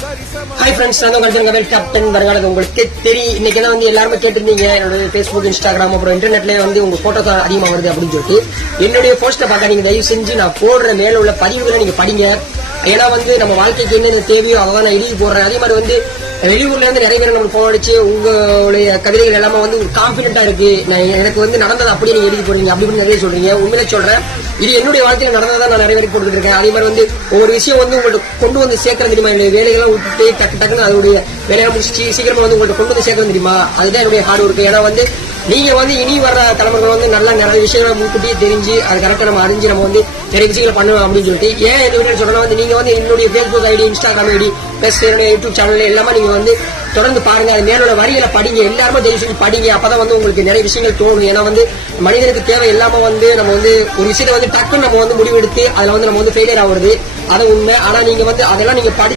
Hi friends, நான் உங்கள் captain வருங்காலத்து உங்களுக்கு தெரியும். இன்னைக்கு தான் வந்து எல்லாருமே கேட்டிருந்தீங்க என்னோட ஃபேஸ்புக், இன்ஸ்டாகிராம், அப்புறம் இன்டர்நெட்ல வந்து உங்க போட்டோஸ் அதிகமா வருது அப்படின்னு சொல்லிட்டு என்னுடைய போஸ்ட்டை பார்க்க நீங்க தயவு செஞ்சு நான் போடுற மேல உள்ள பதிவுகளை நீங்க படிங்க. ஏன்னா வந்து நம்ம வாழ்க்கைக்கு என்ன தேவையோ அதான் நான் எழுதி போடுறேன். அதே மாதிரி வந்து வெளியூர்ல இருந்து நிறைய பேர் நம்ம போன் அடிச்சு உங்களுடைய கவிதைகள் எல்லாமே வந்து கான்பிடென்டா இருக்கு, எனக்கு வந்து நடந்தது அப்படியே நீங்க எழுதி போடுறீங்க அப்படின்னு நிறைய சொல்றீங்க. உண்மையிலே சொல்றேன், இது என்னுடைய வாழ்க்கையில நடந்ததான் நான் நிறைய பேருக்கு போட்டுட்டு இருக்கேன். அதே மாதிரி வந்து ஒவ்வொரு விஷயம் வந்து உங்கள்கிட்ட கொண்டு வந்து சேர்க்கறது தெரியுமா? என்னுடைய வேலைகள்லாம் விட்டுட்டு டக்கு டக்குன்னு அதோடைய வேலையை முடிச்சு சீக்கிரமா வந்து உங்கள்கிட்ட கொண்டு வந்து சேர்க்கறது தெரியுமா? அதுதான் என்னுடைய ஹார்ட் ஒர்க். ஏன்னா வந்து நீங்க வந்து இனி வர்ற தலைமுறை வந்து நல்லா நிறைய விஷயங்களை முன்கூட்டியே தெரிஞ்சு அது கரெக்டா நம்ம அறிஞ்சு நம்ம வந்து நிறைய விஷயங்களை பண்ணுவோம் அப்படின்னு சொல்லிட்டு ஏன் இந்த வீடியோ சொல்றேன்னா வந்து நீங்க வந்து என்னுடைய Facebook ID, Instagram ID plus என்னுடைய யூடியூப் சேனல் எல்லாமே நீங்க வந்து தொடர்ந்து பாருங்க. அது மேலோட வரிகளை படிங்க, எல்லாருமே தயவு செஞ்சு படிங்க. அப்பதான் வந்து உங்களுக்கு நிறைய விஷயங்கள் தோணும். ஏன்னா வந்து மனிதனுக்கு தேவை எல்லாமே வந்து நம்ம வந்து ஒரு விஷயத்தை வந்து டக்குன்னு நம்ம வந்து முடிவெடுத்து அதுல வந்து நம்ம வந்து ஃபெயிலியர் ஆகுறது அது உண்மை. ஆனா நீங்க வந்து அதெல்லாம் நீங்க